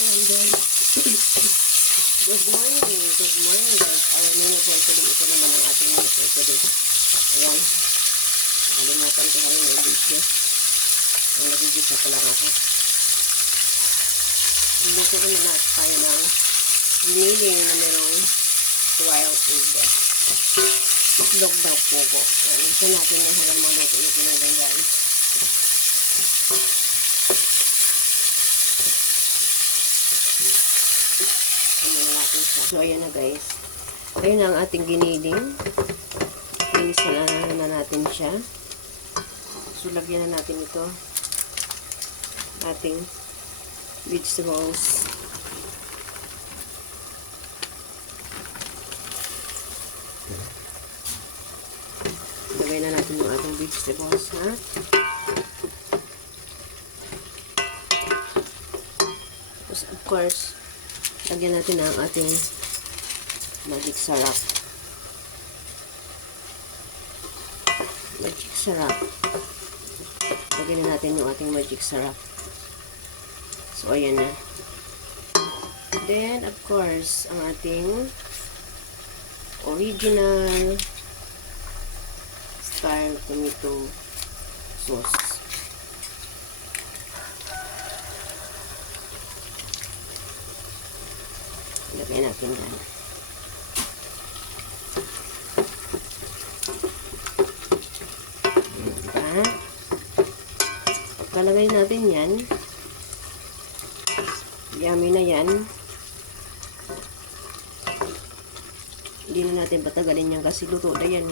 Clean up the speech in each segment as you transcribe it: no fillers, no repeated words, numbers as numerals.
Ayan guys. Good morning. Good morning guys. Our menu for today. Ito naman ang ating menu for today. Ayan. Nakalimutan ko kayo ng video. Ang nagigisa ko lang ako. Luto naman natin tayo ng giniling na merong wild egg. Itlog daw po. Ayan. Ito natin yung hanggang maluto yung giniling guys. So, ayan na guys. Ayun ang ating giniling. Inisa na natin siya. So, lagyan na natin ito. Ating vegetables. Lagyan na natin yung ating vegetables, ha? Tapos, of course, lagyan natin ang ating magic sarap. Magic sarap. Lagyan na natin yung ating magic sarap. So, ayan na. Then, of course, ang ating original style tomato sauce. Lagyan natin yan. Diba? Pagkalagay natin yan, yummy na yan. Hindi na natin patagalin yan kasi luto na yan.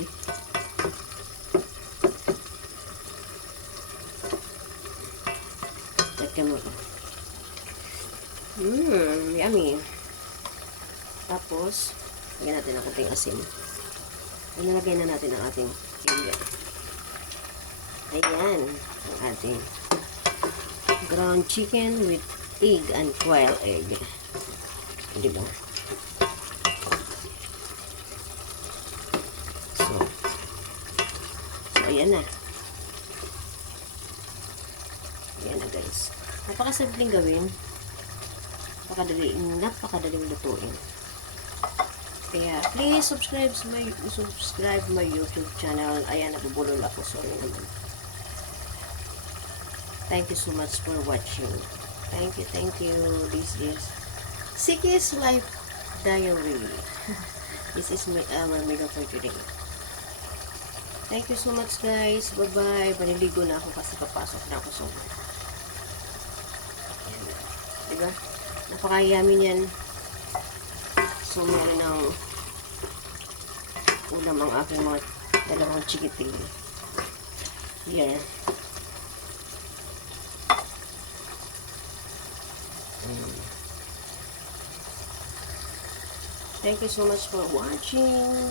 Lagyan mo. Yummy. Tapos, lagyan natin ang kunting asin. Inilagay na natin ang ating finger. Ayan, ang ating ground chicken with egg and quail egg. Diba? So, ayan na. Ayan na guys. Napakasimpleng gawin. Napakadaling lutuin. Kaya, please subscribe my YouTube channel. Ayan, nabubulol ako. Sorry naman. Thank you so much for watching. Thank you. This is Siki's Life Diary. This is my mega for today. Thank you so much guys. Bye-bye. Paniligo na ako kasi papasok na ako. So, ayan. Diba? Napaka-yummy niyan. So, meron ng ulam ang aking mga dalawang chikiting. Here. Thank you so much for watching.